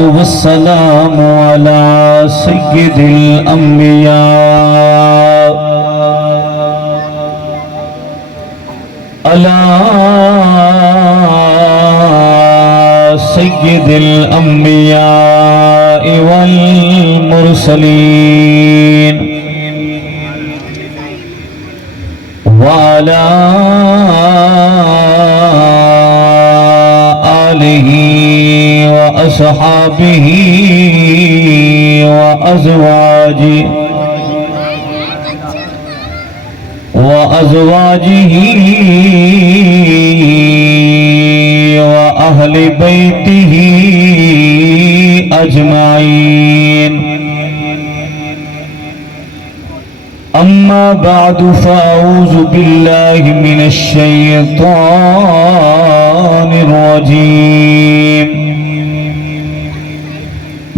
والسلام على سيد الأنبياء على سيد الأنبياء والمرسلين وعلى آله وأصحابه وأزواجه وأهل بيته أجمعين. أما بعد فأعوذ بالله من الشيطان الرجيم.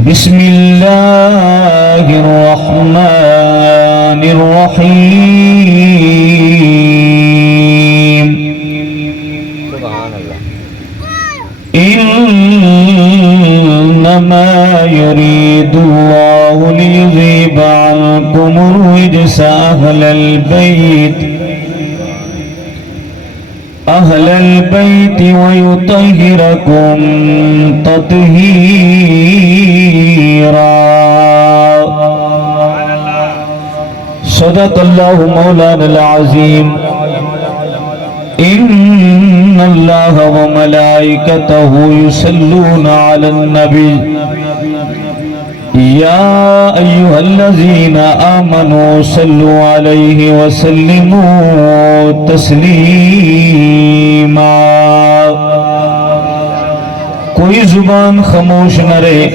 بسم الله الرحمن الرحيم. إنما يريد الله ليذهب عنكم الرجس أهل البيت ويطهركم تطهيرا. صدق الله مولانا العظيم. إن الله وملائكته يصلون على النبي يا أيها الذين آمنوا صلوا عليه وسلموا تسلیما. کوئی زبان خاموش نہ رہے.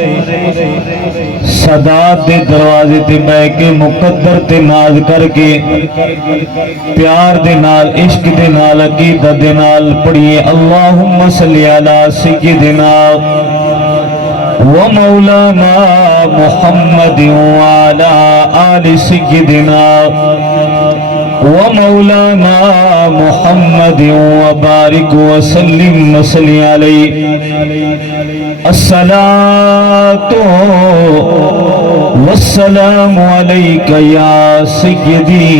صدات دے دروازے تے بہ کے مقدر تے ناز کر کے پیار دے نال عشق دے نال عقیدت دے نال پڑھیے اللہم صلی علی سیدنا ومولانا محمد وعلى آل سيدنا ومولانا محمد وبارك وسلم وصلي عليه. الصلاة والسلام عليك يا سيدي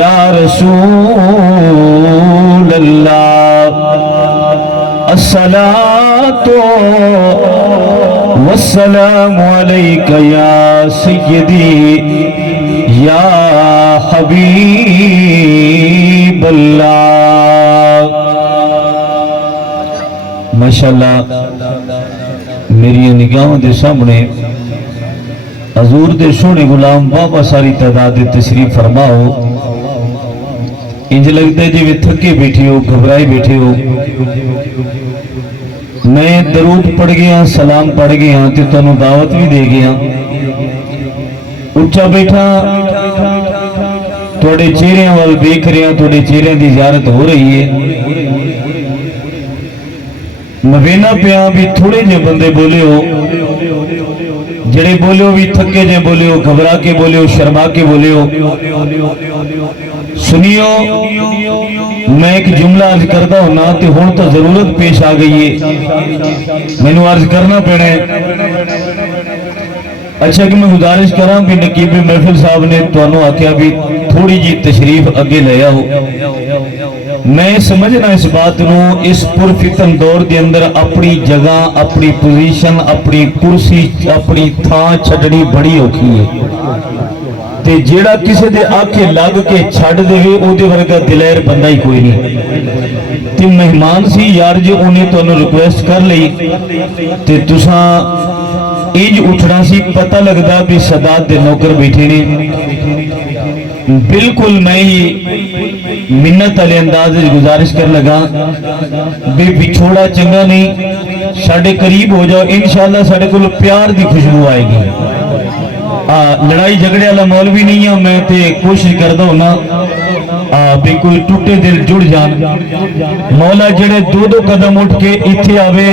يا رسول الله. الصلاة والسلام عليك يا سيدي يا حبيب الله. ماشاءاللہ میری نگاہوں دے سامنے حضور دے سونے غلام بابا ساری تعداد تشریف فرماؤ. انج لگتا ہے جی وہ تھکے بیٹھے ہو, گھبرائے بیٹھے ہو. میں درود پڑھ گیا, سلام پڑھ گیا تے تانوں دعوت بھی دے گیا. اچھا بیٹھا تھوڑے چہرے وال دیکھ رہے ہیں, تھوڑے چہرے دی زیارت ہو رہی ہے. مبینہ پیا بھی تھوڑے جے بندے بولے ہو, جڑے بولے ہو بھی تھکے جے بولے ہو, گھبرا کے بولے ہو, شرما کے بولے ہو. سنیو میں ایک جملہ عرض کردہ ہونا تے ہون تو ضرورت پیش آ گئی ہے, میں نے عرض کرنا پڑے. اچھا کہ میں گزارش کراں بھی نقیب محفل صاحب نے توانوں آکھیا بھی تھوڑی جی تشریف اگے لیا ہو. میں سمجھنا اس بات نو اس پرفتن دور دے اندر اپنی جگہ, اپنی پوزیشن, اپنی کرسی, اپنی تھان چھڑنی بڑی ہوکی ہے. تے جیڑا کسے دے آکے لگ کے چھڑ دے وے او دے ورگا دلیر بندہ ہی کوئی نہیں. تے مہمان سی یار جو انہیں تو انہوں ریکویسٹ کر لئی تے تساں ایج اٹھنا سی, پتہ لگدا بھی صدات دے نوکر بیٹھے نے. بالکل میں ہی منت علی انداز گزارش کر لگا بھی بچھوڑا چنگا نہیں, ساڑھے قریب ہو جاؤ, انشاءاللہ ساڑھے کو پیار دی خوشبو آئے گی. لڑائی جھگڑے والا مولوی نہیں ہوں میں, تے کوشش کردہ ہونا بھی کوئی ٹوٹے دل جڑ جان. مولا جڑے دو قدم اٹھ کے اتھے آوے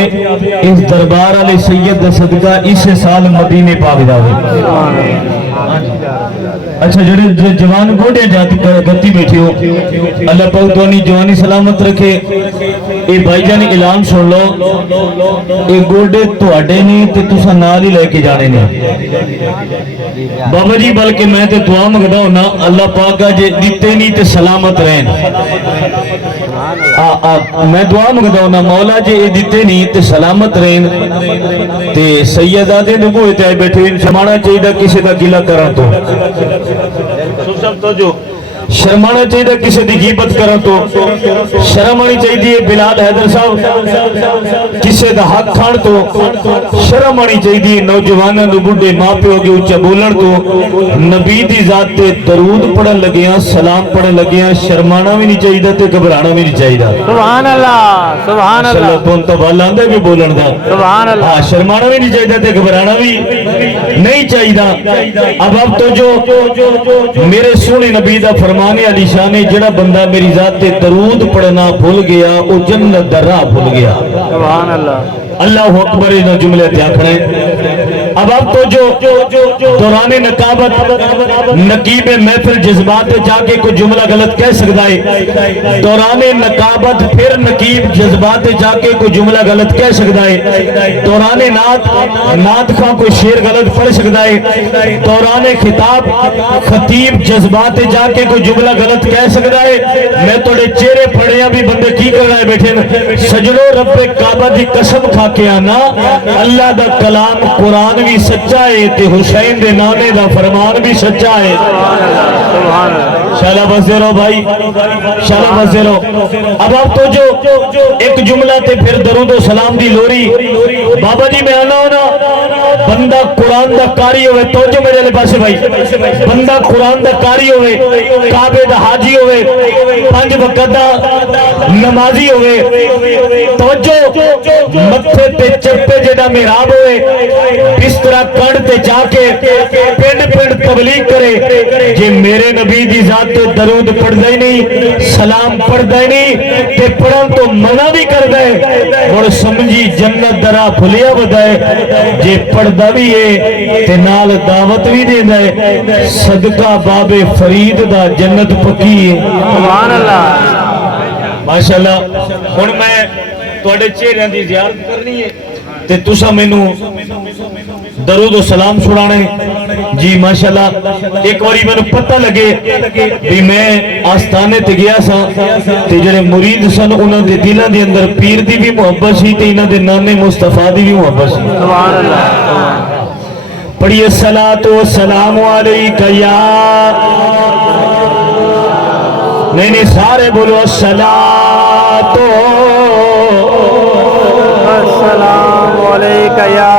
اس دربار علی سید صدقہ اس سال مدینے پاک جاوے. अच्छा जड़े जवान गोडे गति बैठे हो अल्लाह पाक तुहानी जवानी सलामत रखे। ये भाईजान ऐलान सुन लो, ये गोडे तुहाडे नहीं ते तुसा नाल ही लेके जाने ने बाबा जी, बल्कि मैं ते दुआ मंगदा होना अल्लाह पाक जे दिते नहीं ते सलामत रहन। मैं दुआ मंगदा होना मौला जे ये दिते नहीं ते सलामत रहन ते सैयदादे दे बूहे ते बैठे शर्माना चाहिए किसी का गिला करन तो, तो जो शर्माना चाहिए किसी की गिबत करन तो शर्म आनी चाहिए। बिलाल हैदर साहब किसी का हक खान तो शर्म आनी चाहिए। नौजवानों को बुढ़े माँ प्यो के उच्चा बोलन तो नबी दी जात ते दरूद पढ़न लगिया सलाम पढ़न लगिया शर्माना भी नहीं चाहिए ते घबराना भी नहीं चाहिए। सुभान अल्लाह सुभान अल्लाह। तुम तो वाल आंदा भी बोलन दा सुभान अल्लाह। हाँ, शर्माना भी नहीं चाहिए ते घबराना भी नहीं चाहिए। अब तो जो मेरे सोने नबी दा फरमाने अली शान है, जड़ा बंदा मेरी जात ते दरूद पढ़ना भूल गया वो जन्नत दा राह भूल गया। सुभान अल्लाह अल्लाह अकबर इन जुमले ते आखने। अब तो जो दौराने नकाबत नकीब महफिल जज्बात जाके कोई जुमला गलत कह सकता है, दौराने नकाबत फिर नकीब जज्बात जाके कोई जुमला गलत कह सकता है, दौराने नात का कोई शेर गलत पढ़ सकता है, दौराने खिताब खतीब जज्बात जाके कोई जुमला गलत कह सकता है। मैं थोड़े चेहरे पढ़िया भी बंदे की कर रहे बैठे सजनो रब्बे काबा दी कसम खा के आना अल्लाह दा कलाम कुरान भी सच्चा है ते हुसैन दे नाने दा फरमान भी सच्चा है। शाला बसते रहो भाई, शाला बसते रहो। अब तो जो एक जुमला ते फिर दरूद व सलाम दी लोरी। बाबा जी मैं आना होना बंदा कुरान दा कारी होवे तो जो मेरे वाले पासे भाई, बंदा कुरान दा कारी होवे, काबे दा हाजी होवे, 5 वक्त दा नमाजी होवे, तो जो मत्थे ते चप्पे जेड़ा मेहराब होवे, बिस्तरा कण ते जाके पिंड पिंड तबलीग करे। जे मेरे नबी दी जात ते दरूद पढ़दा ही नहीं, सलाम पढ़दा ही नहीं ते पढ़न तो मना भी करदा है और समझी जन्नत दरा भुलिया वदाए। जे पढ़दा भी है ते नाल दावत भी देंदा है, सदका बाबे फरीद दा जन्नत पक्की है। सुभान अल्लाह माशाअल्लाह। हुण मैं तुहाडे चेहरिਆਂ ਦੀ ज़ियारत करनी है ते तुसा मैनू दरूद व सलाम सुनाने जी। माशाअल्लाह एक बारी मैनू पता लगे भी मैं आस्थाने ते गया सा ते जेड़े मुरीद सन उन्हां दे दिलां दे अंदर पीर दी भी मुहब्बत सी ते इन्हां दे नाने मुस्तफा दी भी मुहब्बत सी। सुभान अल्लाह। पढ़िए सलातो व सलाम अलैका या, नहीं सारे बोलो सलातो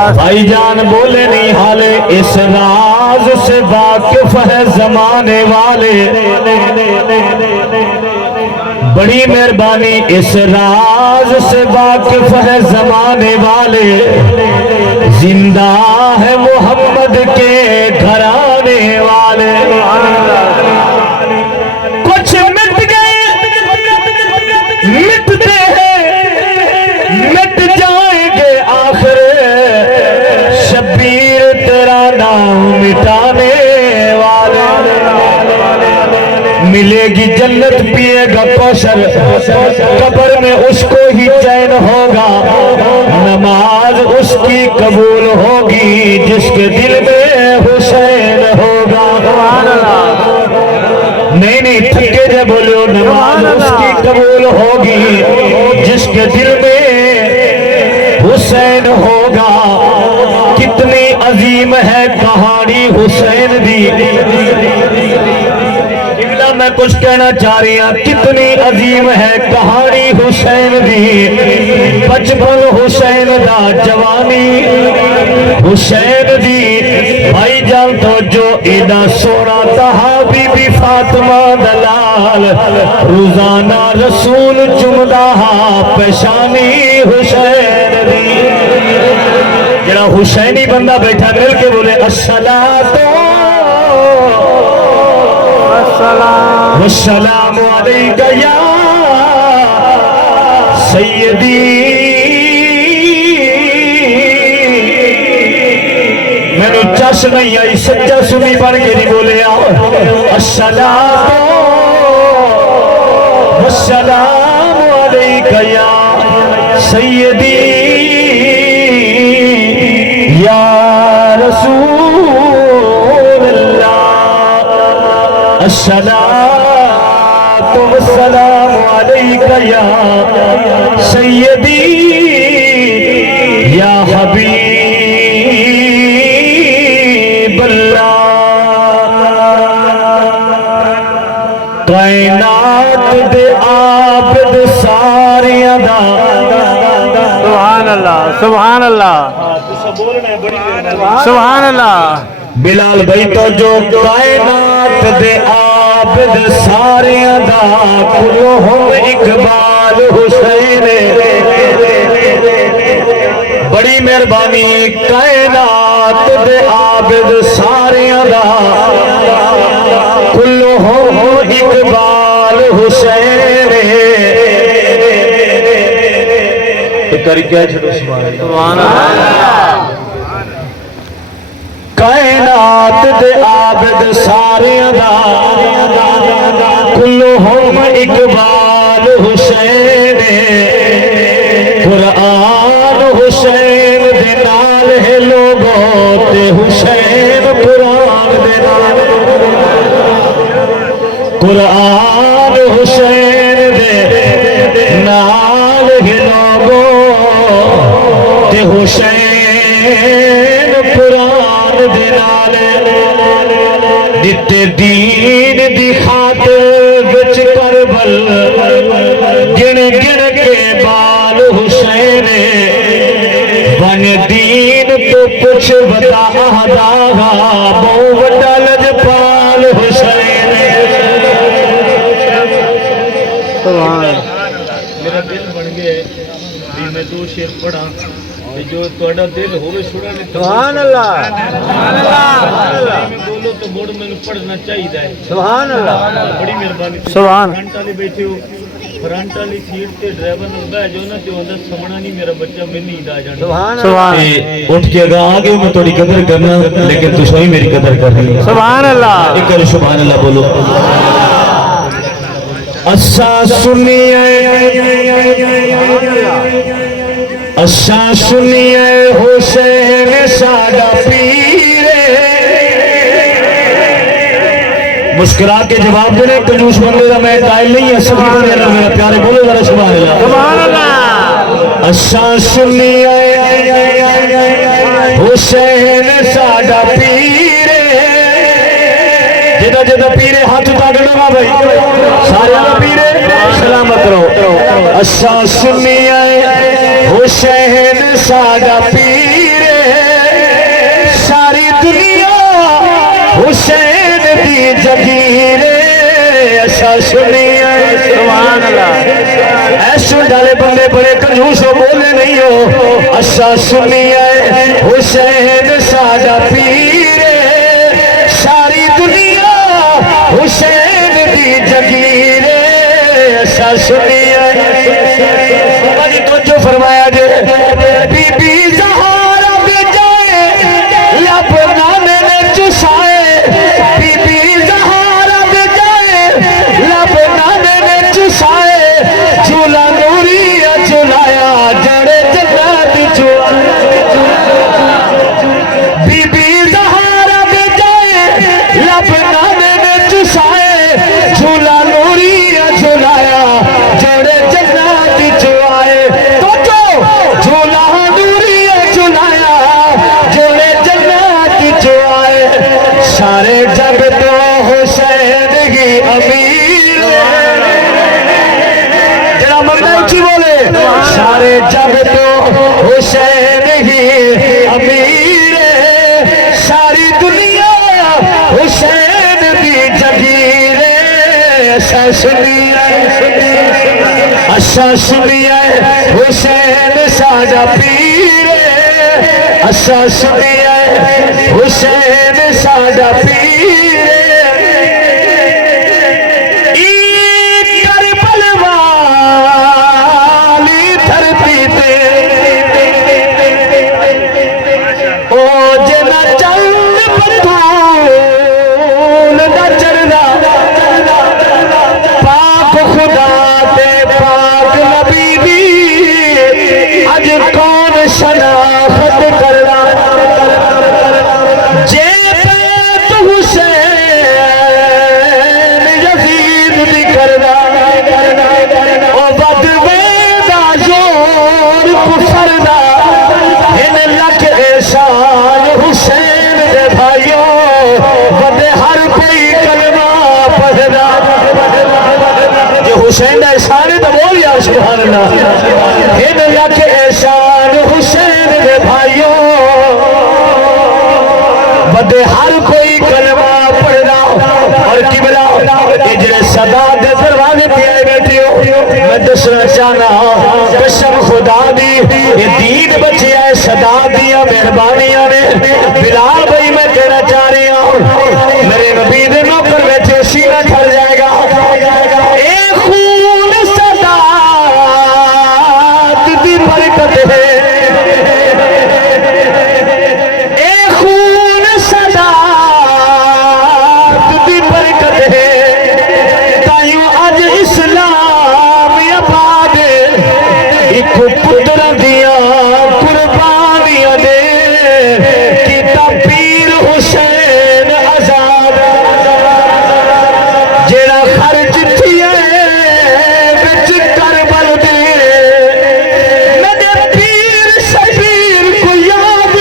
भाईजान बोले नहीं हाले इस राज से वाकिफ है जमाने वाले, बड़ी मेहरबानी इस राज से वाकिफ है जमाने वाले, जिंदा है मोहम्मद के घराने वाले। कुछ मिट गए मिटते हैं मिट जाएंगे आखिर, शबीर तेरा नाम मिटाने वाले। मिलेगी जन्नत पिएगा कौशल, कब्र में उसको ही चैन होगा, नमाज उसकी कबूल होगी जिसके दिल में हुसैन होगा। नहीं थके जे बोलो, नमाज उसकी कबूल होगी जिसके दिल में हुसैन होगा। कितनी अजीम है कहानी हुसैन दी, मैं कुछ कहना चाह रही हूं, कितनी अजीम है कहानी हुसैन दी। बचपन हुसैन दा, जवानी हुसैन दी। भाई जान तो जो इदा सोना तहा बीबी फातिमा दलाल, रोजाना रसूल चुमदा पेशानी हुसैन दी। जरा हुसैनी बंदा बैठा मिल के बोले अस्सलातो वस्सलाम अलैका या सय्यदी। मैनू चस नहीं आई सच्चा सुनी बन के नहीं बोलिया अस्सलातु वस्सलामु अलैका या सय्यदी या रसूल अल्लाह अस्सलातु वस्सलामु अलैका या सय्यदी या हबीब कायनात दे आबिद सारियां दा सुभान अल्लाह सुभान अल्लाह सुभान अल्लाह बिलाल भाई तो जो कायनात दे आबिद सारियां दा कुल्लुहुम इकबाल हुसैन बड़ी मेहरबानी कायनात दे आबिद सारियां दा कुल्लुहुम इकबाल हुसैन करके छड़ो सुभान अल्लाह कायनात दे आबिद सारियां दा कुल्लुहुम इकबाल हुसैन कुरान हुसैन दे नाल है लोगों ते हुसैन कुरान दे नाल कुरान हुसैन दे नाल है लोगों ते हुसैन कुरान दे नाल दिते दीन दी खातिर विच करबल गिन गिन के बाल हुसैन बन दीन तो कुछ बता दागा बहु वड्डा लजपाल हुसैन मेरा दिल बन गया भी मैं दो शेर पढ़ा जो ਤੁਹਾਡਾ ਦਿਲ ਹੋਵੇ ਸੁਣਨ सुभान अल्लाह सुभान अल्लाह बोलो तो मोड़ मैंने पढ़ना चाहिए है सुभान अल्लाह बड़ी मेहरबानी सुभान फ्रंट वाले बैठे हो फ्रंट वाली सीट ते ड्राइवर ने बह जो ना ते अंदर समना नहीं मेरा बच्चा मैं नींद आ जानी सुभान अल्लाह उठ के अगर आ गए मैं थोड़ी कदर करना लेकिन तुम ही मेरी कदर कर रही हो सुभान अल्लाह एक बार सुभान अल्लाह बोलो असा सुनिए असा सुनिए हुसैन साडा पीर मुस्कुरा के जवाब देने कंजूस बंदे का मैं कायल नहीं है सभी बंदे मेरा प्यारे बोलो जरा सुभान अल्लाह सुभान अल्लाह असा सुनिए हुसैन साडा पीर जिदा जिदा पीरे हाथ ताकना भाई सारे पीरे सलामत रहो असा सुनिए हुसैन साडा पीर सारी दुनिया हुसैन दी जगीर असा सुनिए सुभान अल्लाह ऐसे डाले बंदे बड़े कंजूस हो बोले नहीं हो असा सुनिए हुसैन साडा पीर सारी दुनिया हुसैन दी जगीर असा सुनिए तो जो फरमाया जे बीबी ज़हरा दे जाए लब नाने ने चुसाए बीबी ज़हरा दे जाए लब नाने ने चुसाए झूला नूरी झुलाया जड़े जन्नत बीबी ज़हरा दे जाए लब नाने ने चुसाए झूला नूरी झुलाया जड़े जन्नत चुआए तो जो झूला नूरी झुलाया जड़े जन्नत चुआए सारे जग तो हुसैन ही अमीर जरा मरना उची बोले सारे जग तो हुसैन ही अमीर सारी दुनिया हुसैन दी जगीर असा सुनिए हुसैन साडा पीर असा सुनिए हुसैन साडा पीर करबल वाली धरती पे ओ जना चल شناخت کرنا جے بیت حسین یزید دی کرنا او بدوے دا زور کفر دا ان لکھ احسان حسین دے بھائیوں بدے ہر کوئی کلمہ پڑھنا جو حسین دا احسان ہے تو بول یا سبحان اللہ ان لکھ احسان حسین دے بھائیوں بدے ہر کوئی کلمہ پڑھنا اور قبلہ اجرے صدا دے دروازے پہ آئے بیٹھے ہو میں دسنا چاہنا قسم خدا دی یہ دین بچے آئے صدا دیا مہربانیاں نے بلال بھائی میں کہنا چاہ رہی ہوں میرے نبی دے نوکر بیٹھے سینہ ٹھر جائے گا اے خون صدات دی برکت ہے اے خون صدات دی برکت ہے تائیوں آج اسلام آباد ایک پتر دیا قربانیاں دے کیتا پیر حسین آزاد جیڑا خرچ تھیا وچ کربل دے میرے پیر شبیر کو یاد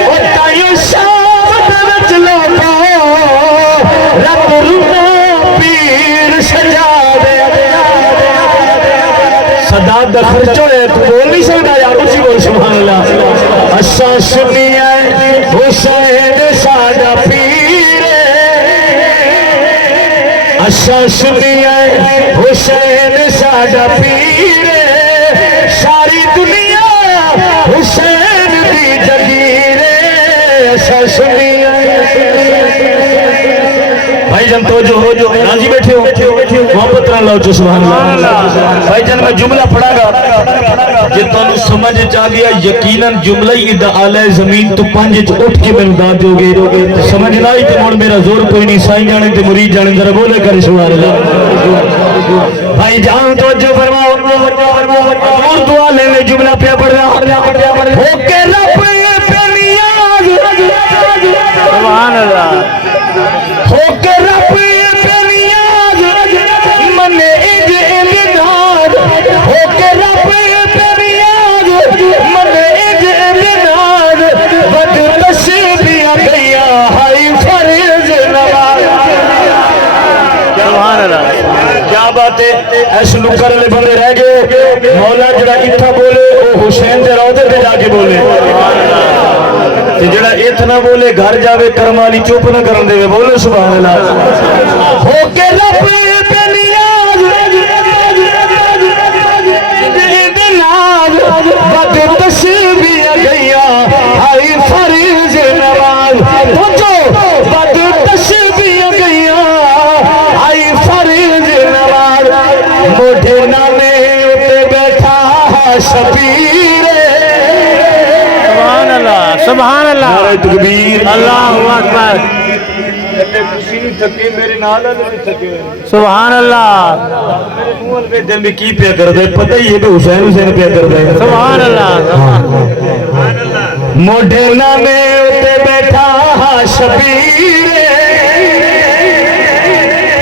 او تائیوں شام دے وچ لوگو رب رونا پیر سجا دے صدا دا خرچ ہوئے تو بول نہیں سکتا یار اسی بول سبحان اللہ اساں سنی ہے حسین ساڈا پیر اساں سنی ہے حسین ساڈا پیر ساری دنیا حسین دی جگیر اساں سنی ہے بھائی جان توجہ ہو جو راضی بیٹھے ہو محبت رہا لاؤ جو سبحان اللہ بھائی جان میں جملہ پڑھا گا جی تانوں سمجھ چاہ گیا یقیناً جملہ ہی دا آلہ زمین تو پانچ اٹھ کے میں داد دو گے سمجھ نہ آئی تو موڑ میرا زور کوئی نہیں سائیں جانے تے مرید جانے ذرا بولے کر سبحان اللہ بھائی جان توجہ فرماؤ اور دعا لینے جملہ پہ پڑھ رہا ہو کے رب پہ نیاز سبحان اللہ ہو کے رب پہ نیاز من اج امداد ہو کے رب پہ نیاز من اج امداد بد تشبیہ گیا ہائی فرض نواز سبحان اللہ کیا بات ہے ایسے نکر لے بندے رہ گئے مولا جڑا اتھا بولے وہ حسین دے روضے پہ جا کے بولے جڑا اتنا بولے گھر جاوے کرمالی چوپ نہ کرن دے بولے سبحان اللہ ہو کے رب پہ نیاز ناز بد تشبیہ گیا ہائی فرض نواز پوچھو بد تشبیہ گیا ہائی فرض نواز موڈے نامے پہ بیٹھا شبیر سبحان اللہ سبحان اللہ نعرہ تکبیر اللہ اکبر سبحان اللہ دل میں کی پیا کر دے پتہ ہی ہے کہ حسین حسین پیا کر دے سبحان اللہ موڈے نامے اتے بیٹھا شبیر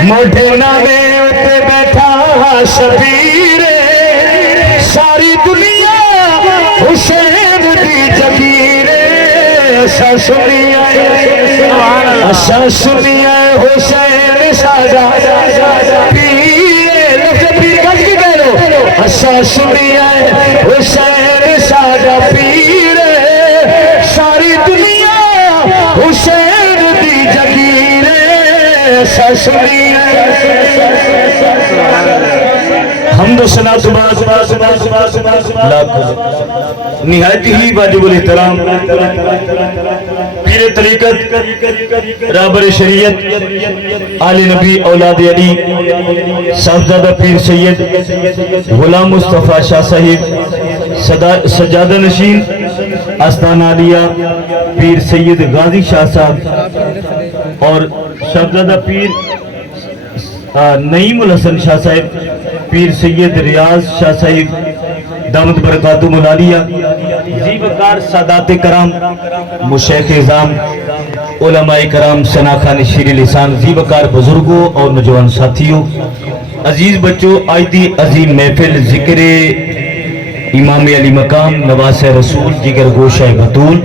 موڈے نامے اتے بیٹھا شبیر ساری دنیا حسین دی جگیر اسا سنیا حسین ساڈا پیر لفظ پیر کج کی کہہ لو اسا سنیا حسین ساڈا پیر ساری دنیا حسین دی جگیر اسا سنیا حمد و ثنا نہایت ہی واجب الاحترام پیر طریقت رابر شریعت آل نبی اولاد علی صاحبزادہ پیر سید غلام مصطفیٰ شاہ صاحب سجادہ نشین آستان عالیہ پیر سید غازی شاہ صاحب اور صاحبزادہ پیر نعیم الحسن شاہ صاحب پیر سید ریاض شاہ صاحب दामत बरकातुहुम मुलालिया, जीवकार सादात करम, मुशैख इज़ाम, उलमाए करम, सनाखान शीर लिसान, जीवकार बुजुर्गों और नौजवान साथियों, अजीज बच्चों, आज दी अजीम महफिल जिक्र इमाम अली मकाम, नवास रसूल, जिगर गोशा बतूल,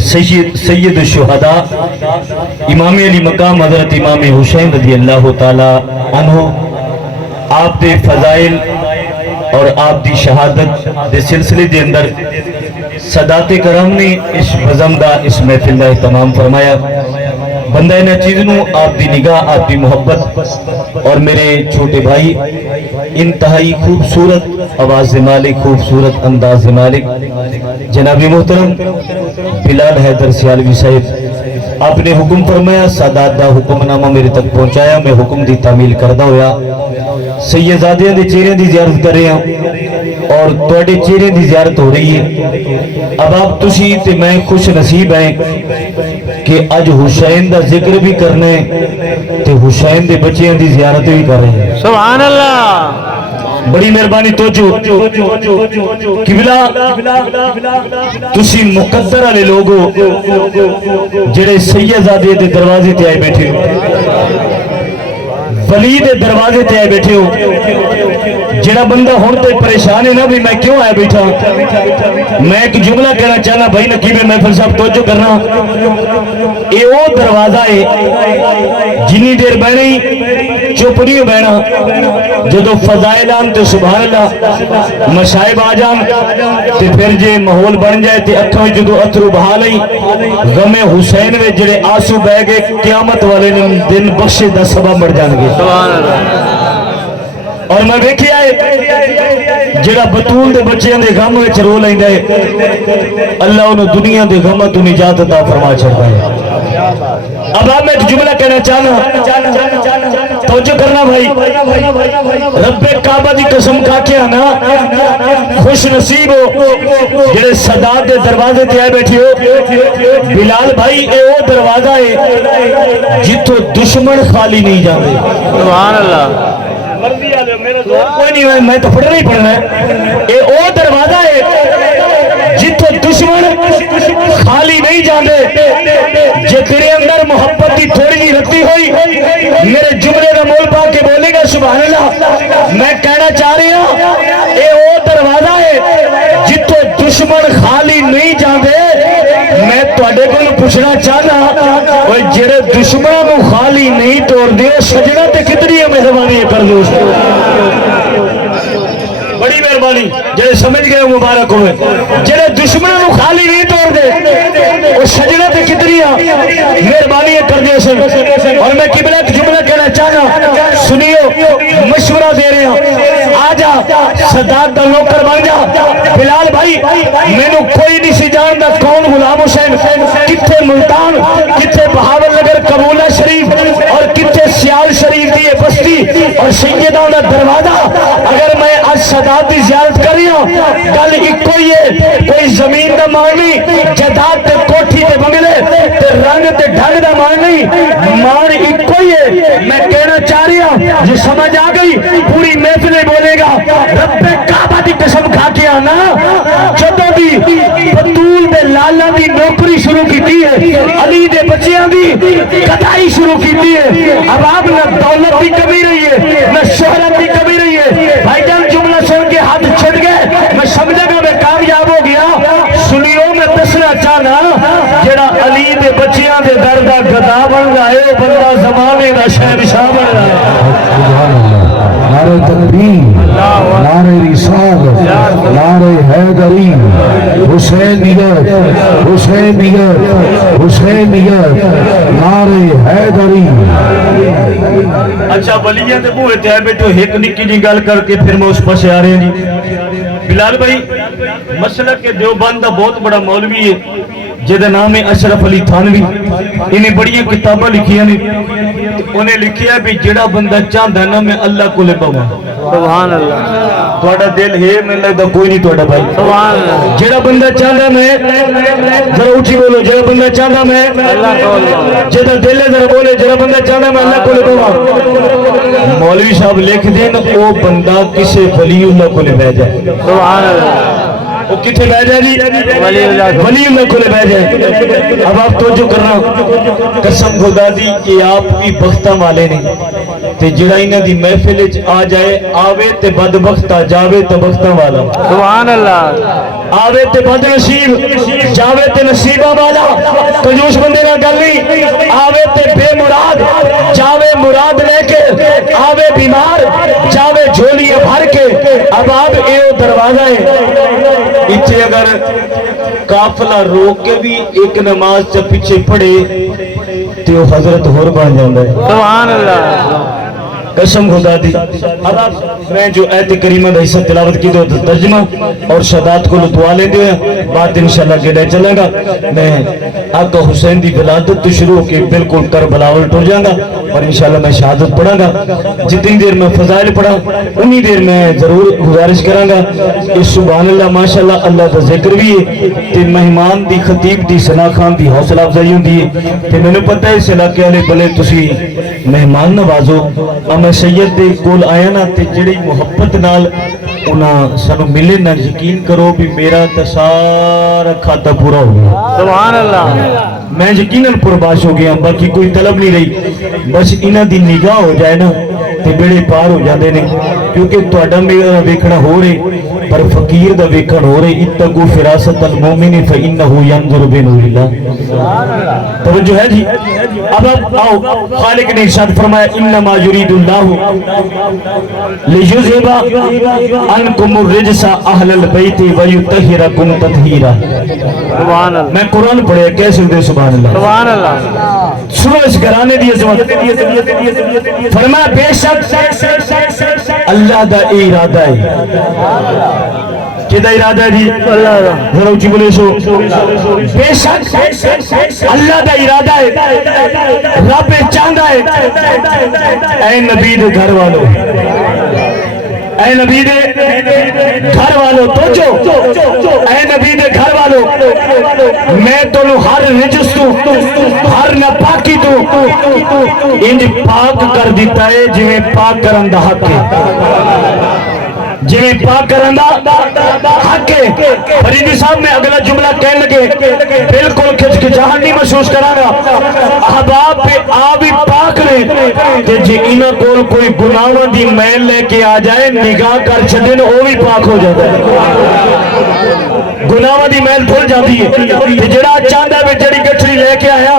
सैयद शुहदा इमाम अली मकाम हज़रत इमाम हुसैन रज़ी अल्लाह ताला अन्हु, आप दे फजाइल और आप दी शहादत दे सिलसिले दे अंदर सदाते करम ने इस बज़म दा, इस महफिल दा इहतमाम फरमाया। बंदा इन चीज़ों आप दी निगाह, आप दी मोहब्बत और मेरे छोटे भाई इंतहाई खूबसूरत आवाज़ मालिक, खूबसूरत अंदाज मालिक जनाबी मोहतरम बिलाल हैदर सियालवी साहिब, आपने हुक्म फरमाया, सादात दा हुक्मनामा मेरे तक पहुंचाया, मैं हुक्म दी तामील करदा होया सैयदादियां दे चेहरे दी ज़ियारत कर रहे हैं और तुहाडे चेहरे दी ज़ियारत हो रही है। अब आप तुसी ते मैं खुश नसीब हैं कि अज हुसैन दा जिक्र भी करना है ते हुसैन दे बच्चियां दी ज़ियारत भी कर रहे हैं। सुभान अल्लाह। बड़ी मेहरबानी तोजो किबला, तुसी मुकद्दर वाले लोग हो जेड़े सैयदादे दे दरवाजे ते आए बैठे हो, वली दे दरवाजे ते आए बैठे हो। जेड़ा बंदा हुण ते परेशान है ना भी मैं क्यों आया बैठा, मैं एक जुमला कहना चाहना भाई नकीब महफिल साहब तवज्जो करना, ये वो दरवाजा है जिन्नी देर बहनी चुप नहीं बहना, जो फजाइल आन तो सुभान अल्लाह मशाइब आ जान ते फिर जे माहौल बन जाए ते अखों जो अथरू बहा लई गमे हुसैन में जेड़े आंसू बह गए क़यामत वाले दिन बख्शे दा सबब बन जाएंगे। और मैं देखिया है जेड़ा बतूल दे बच्चों दे गम विच रो लैंदा है, अल्लाह उन्हें दुनिया दे गम तो निजात अता फरमा छड़दा है। अब आप मैं एक जुमला कहना चाहना, तवज्जो करना भाई, रब्बे काबा दी कसम खा के आना खुश नसीब हो जेड़े सदात दे दरवाजे ते आए बैठे हो। बिलाल भाई ये वो दरवाजा है जिथों दुश्मन खाली नहीं जाते। सुभान अल्लाह। मर्जी आ मेरा जोर कोई नहीं है, मैं तो पढ़ना ही पढ़ना है। ये वो दरवाजा है जिथों दुश्मन खाली नहीं जाते। जे तेरे अंदर मोहब्बत की थोड़ी जी रखती हुई मेरे जुमले का मोल पा के बोलेगा सुभान अल्लाह। मैं कहना चाह रही हूँ ये वो दरवाजा है जिथों दुश्मन खाली नहीं जाते। मैं तुहाडे कोल पूछना चाहना, ओए जेड़े दुश्मनों को खाली नहीं तोड़दे सजना ते कितनी मेहरबानी कर दो। बड़ी मेहरबानी, जेड़े समझ गए मुबारक होवे। जेड़े दुश्मनों को खाली नहीं तोड़दे वो सजना ते कितनी मेहरबानी कर दे। और मैं किबला एक जुमला कहना चाहना, सुनियो मशवरा दे रहे हैं, आजा सदात दा नौकर बन जा। बिलाल भाई मैनू कोई नहीं सी जानदा कौन गुलाम हुसैन, किथे मुल्तान, किथे बहावल नगर कबूला शरीफ और किथे सियाल शरीफ दी बस्ती और सैयदा दा दरवाजा। अगर मैं आज सदात दी ज़ियारत कर रही हूं गल इको ही है, कोई जमीन दा मान नहीं, जायदाद ते कोठी ते बंगले ते रंग ते ढंग दा मान नहीं, मान इको ही है। मैं कहना चाह रही हूं जे समझ आ गई पूरी महफिल बोलेगा रब्बे काबा दी कसम खा के आना, जदों दी बतूल दे लाला दी नौकरी शुरू की है, अली दे बच्चियां दी कटाई शुरू की है। अब आप न दौलत की कमी रही है न शोहरत की कमी रही है। भाईजान जुमला सुन के हाथ छुट गए, मैं समझेगा मैं कामयाब हो गया। सुनियो मैं दसना चाहना, जेड़ा अली दे बच्चियां दे दर दा गदा बन गया है बंदा जमाने दा शहंशाह बन गया। नारे तकबीर, नारे रिसालत, नारे हैदरी, हुसैनियत, हुसैनियत, हुसैनियत, नारे हैदरी। अच्छा वलियां दे बूहे ते आए बैठो, एक निक्की जी गल करके फिर मैं उस पासे आ रहे हैं जी। बिलाल भाई मसलक के देवबंद दा बहुत बड़ा मौलवी है जिहदा नाम है अशरफ अली थानवी। इन्हें बड़ियां किताबां लिखियां ने, उन्हें लिखिया भी जेड़ा बंदा चाहता ना मैं अल्लाह को ले पावां। सुभान अल्लाह। ਤੁਹਾਡਾ ਦਿਲ ਹੈ ਮੈਨੂੰ ਲੱਗਦਾ ਕੋਈ ਨਹੀਂ ਤੁਹਾਡਾ ਭਾਈ सुभान अल्लाह ਜਿਹੜਾ ਬੰਦਾ ਚਾਹੁੰਦਾ ਮੈਂ ਜ਼ਰਾ ਉੱਚੀ ਬੋਲੋ ਜਿਹੜਾ ਬੰਦਾ ਚਾਹੁੰਦਾ ਮੈਂ अल्लाह को ਜਿਹਦਾ ਦਿਲ ਹੈ ਜ਼ਰਾ ਬੋਲੇ ਜਿਹੜਾ ਬੰਦਾ ਚਾਹੁੰਦਾ ਮੈਂ ਅੱਲਾਹ ਕੋਲੇ ਬਵਾਂ ਮੌਲਵੀ ਸਾਹਿਬ ਲਿਖਦੇ ਨੇ ਉਹ ਬੰਦਾ ਕਿਸੇ ਵਲੀਉल्लाह ਕੋਲੇ ਬਹਿ ਜਾਏ सुभान अल्लाह वो कितने बह जाए जी वलीउल्लाह को बह जाए। अब आप तो जो करना कसम खुदा दी कि आप भी बख्ता वाले ने ते जेड़ा इन्हां दी महफिल विच आ जाए आवे ते बदबख्ता जावे ते बख्ता वाला सुभान अल्लाह आवे ते बदनसीब जावे ते नसीबा वाला कंजूस बंदे नाल गल नहीं आवे ते बेमुराद जावे मुराद लेके आवे बीमार जावे झोलियां भर के। अब आप ये दरवाजा है इतने अगर काफिला रोक के भी एक नमाज से पीछे पड़े तो वो हजरत होर बन जाता है सुभान अल्लाह कसम खुदा दी। अब मैं जो ऐत करीमा का हिस्सा तिलावत की तो तर्जमा और शहादत को दुआ लेते हैं बात इंशाल्लाह के चलेगा। मैं आका हुसैन की विलादत तो शुरू होकर बिल्कुल करबला टुर जाऊंगा और इंशाल्लाह मैं शहादत पढ़ांगा। जितनी देर मैं फजाइल पढ़ा उन्नी देर मैं जरूर गुजारिश करांगा कि सुभान अल्लाह माशाअल्लाह अल्लाह का जिक्र भी है ते मेहमान दी खतीब दी सना खान दी हौसला अफजाई होंदी है ते मैनूं पता है इस इलाके वाले भले तुसी मेहमान नवाजो। मैं सैयद दे कोल आया ना ते जिहड़ी मुहब्बत नाल उन्हां सानू मिले ना यकीन करो भी मेरा तो सारा खाता पूरा हो गया सुभान अल्लाह मैं यकीनन पुरबाश हो गया। बाकी कोई तलब नहीं रही बस इन्हां दी निगाह हो जाए ना ते बेड़े पार हो जाते ने क्योंकि तुहाडा मेरा वेखना हो रहे पर फकीर दा वेखण हो रहे। इत्तकू फिरासत अल मोमिन फइन्नहु यंजुरु बिनूरिल्लाह तवज्जो है जी। अब आओ खालिक ने इरशाद फरमाया इन्नमा युरीदुल्लाहु लियुज़हिबा अनकुम रिजसा अहलल बैति व युतहिरकुम तत्हीरा। सुभान अल्लाह मैं कुरान पढ़े कैसे दे सुभान अल्लाह सुभान अल्लाह सुनो इस घराने दी अज़मत। फरमाया बेशक अल्लाह दा इरादा है किदा इरादा है जी अल्लाह दा जरा ऊंची बोले सो बेशक अल्लाह दा इरादा है रब चाहता है ऐ नबी दे घर वालों ऐ नबी दे घर वालों तोजो ऐ नबी दे घर वालों मैं तोनू हर रिजस तू हर नापाकी तू इंज पाक कर दिता है जिवें पाक करन दा हक है जिवें पाक करन दा हक है। फरीदी साहब मैं अगला जुमला कहने लगे बिल्कुल खिचखिचाहट नहीं महसूस करांगा। अहबाब पे आ भी पाक ने ते जे इन्हां कोल कोई गुनाहां दी मैल लेके आ जाए निगाह कर छड्डे वो भी पाक हो जाता है गुनाहां दी मैल धुल जाती है ते जेड़ा चाहता है जेड़ी गठरी लेके आया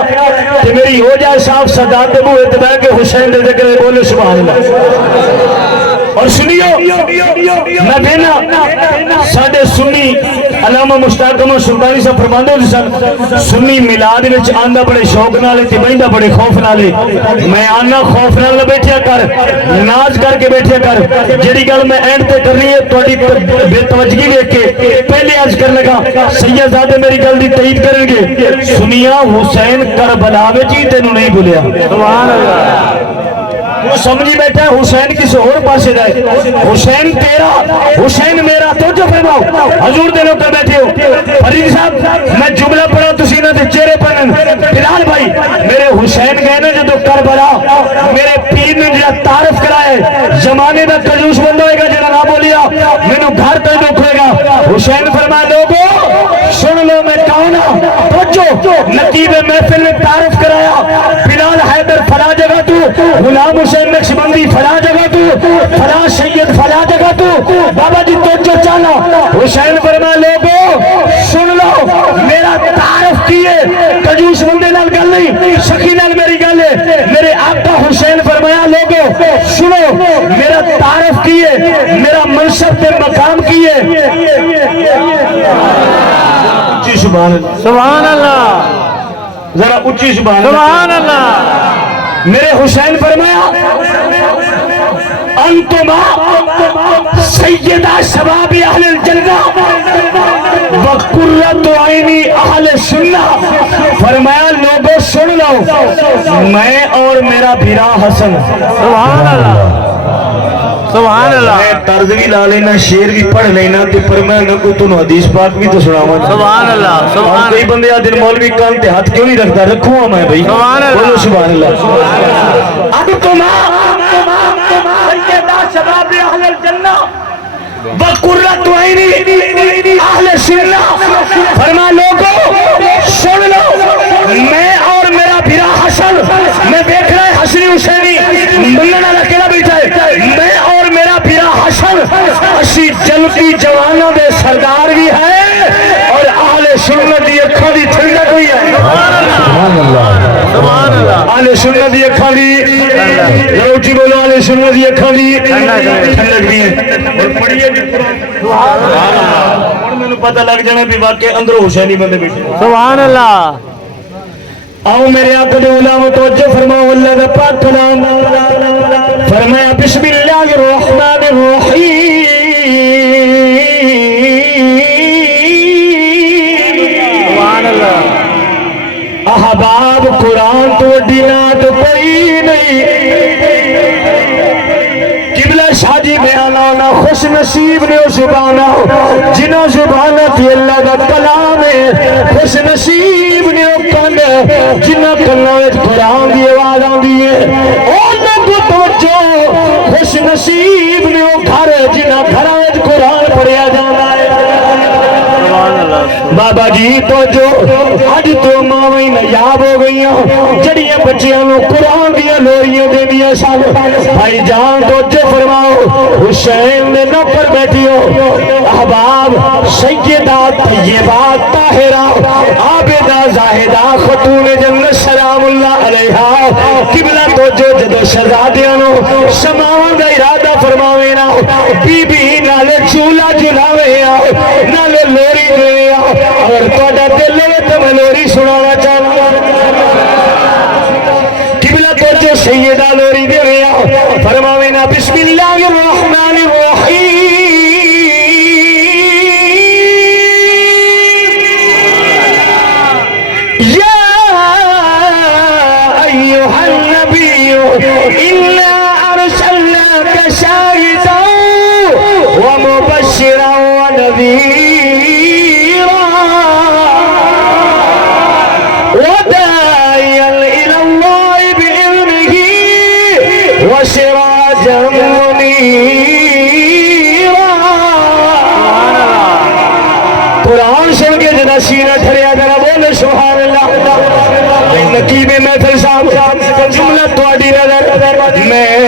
ते मेरी हो जाए साफ सदात दे मुंह ते बैठ के हुसैन दे जिक्र बोले सुभान अल्लाह। और सुनियो मैं कहना साडे सुन्नी अलामा मुश्ताक अहमद सुल्तानी साहब फरमांदे सन सुन्नी मिलाद विच आंदा बड़े शौक नाल ते बहिंदा बड़े खौफ नाल। मैं आना खौफ नाल बैठिया कर नाज करके बैठिया कर जेड़ी गल मैं एंड ते करनी है तुहाडी बेतवजगी देख के पहले आज कर लगा सैयदजादे मेरी गल दी तईद करनगे। सुनिया हुसैन करबला विच ही तैनूं नहीं भुलिया सुभान अल्लाह वो समझी बैठा है हुसैन किसी और पासे जाए हुसैन तेरा हुसैन मेरा तो जो फरमाओ हजूर दे लोग बैठे हो। फरीद साहब मैं जुमला पढ़ा तुसी ना ते चेहरे पर बिलाल भाई मेरे हुसैन गए ना जो करबला मेरे पीर ने जो तारीफ कराए जमाने का कंजूस बंद होएगा जरा ना बोलिया मैनू घर तो दुख होएगा। हुसैन फरमाए लोगो सुन लो मैं कौन बच्चो नकीब महफिल ने तारीफ कराया बिलाल हैदर फला जगह तू गुलाम हुसैन नक्शबंदी फला जगह तू फला सैयद फला जगह तू बाबा जी तो जो चाला हुसैन फरमा लोगो सुन लो मेरा तारीफ किए कंजूस बंदे नाल गल नहीं सखी नाल मेरी गल है। मेरे आका हुसैन फरमाया लोगो सुनो मेरा तारीफ किए मेरा मनसब पे मकाम किए उच्ची सुभान अल्लाह जरा उच्ची सुभान अल्लाह मेरे हुसैन फरमाया अंतुमा सैयदा शबाब अहले जन्नह व कुर्रतु ऐनी अहले सुन्नह। फरमाया लोगों सुन लो मैं और मेरा भीरा हसन सुभान अल्लाह سبحان اللہ میں طرز بھی لا لینا شعر بھی پڑھ لینا تو پر میں نہ کو تنو حدیث پاک بھی تو سناواں سبحان اللہ اور سبحان کئی بندے آدھے مولوی کان تے ہاتھ کیوں نہیں رکھتا رکھوں ہاں میں بھائی سبحان اللہ بولو سبحان اللہ اب تمہاں سیدہ شباب اہل الجنہ وقرۃ عینی اہل سنہ فرما لوگو سن لو میں اور میرا بھرا حسن میں دیکھ رہا ہے حسنی حسینی ملنا اکیلا بیٹھا ہے میں اور میرا بھرا حسن اسی جنتی جوانوں دے سردار بھی ہے اور اہل سنت دی اکھاں دی ٹھنڈک ہوئی ہے سبحان اللہ سبحان اللہ اہل سنت دی اکھاں دی روٹی بولو اہل سنت دی اکھاں دی ٹھنڈک بھی ہے اور پڑھیے بھی قرآن اور میں نے پتہ لگ جانا بھی واقعی اندر حسینی بندے بیٹھے سبحان اللہ آؤ میرے آقا دے علامہ توجہ فرماؤ اللہ دا پاک کلام فرمایا بسم اللہ الرحمن الرحیم سبحان اللہ احباب قرآن تو دینات پڑی نہیں قبلہ شاجی بیانانا خوش نصیب نے زبانہ جنہ زبانہ تھی اللہ کا کلام ہے خوش نصیب نے کن جنہ کلویت قرآن دی آواز آن دیئے اور نگو توجہ خوش نصیب نے گھر جنہ گھراویت قرآن پڑھیا جانا ہے بابا جی تو جو آج تو ماویں نیاب ہو گئیاں جڑیاں بچیاں نو قرآن دیا لوریاں دے دیا سال بھائی جان تو جو فرماؤ حسین نے نوکر بیٹھی ہو احباب سیدہ طیبہ طاہرہ عابدہ زاہدہ خاتون جنت سلام اللہ علیہا قبلہ تو جو جدو شہزادیاں نو سماواں دا ارادہ فرماویں نا بی بی نالے چولا جلاویں نالے لوری دے اگر توڑا دل لے تو میں لوری سنانا چاہنا قبلہ تو جو سیدہ لوری دے گیا فرماوینا بسم اللہ الرحمن الرحیم یا ایوہ النبی انا ارسلناک شاہدا ومبشرا ونذیرا وسراجا منيرا قرآن سن کے جدا سینہ ٹھریا ذرا بولے سبحان اللہ نقیب محفل صاحب جملہ تواڈی نظر میں